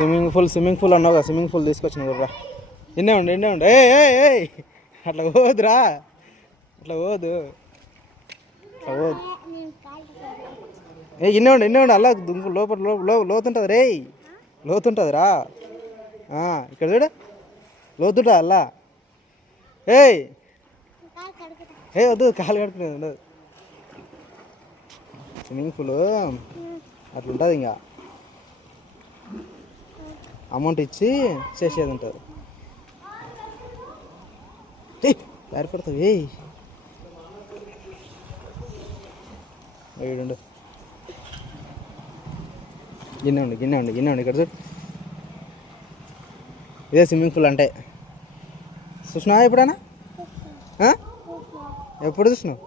Swimming pool అన్నావు కదా, swimming pool తీసుకొచ్చిన కూడా ఎన్నే ఉండు ఏ అట్లా పోదురా, అట్లా పోదు. ఇన్నే ఉండు అలా దుంకు లోపల లోతుంటుంది రే, లోతుంటుంది రా. ఇక్కడ చూడు లోతుంటుంది అలా. వద్దు, కాలు కడుకునేది ఉండదు. స్విమ్మింగ్ పూల్ అట్లుంటుంది. ఇంకా అమౌంట్ ఇచ్చి చేసేది ఉంటుంది. జారిపడుతుంది. వీడుండు, గిన్నె ఉండు ఇక్కడ చూడు. ఇదే స్విమ్మింగ్ పూల్ అంటే. చూసినావా ఎప్పుడైనా? ఎప్పుడు చూసినావు?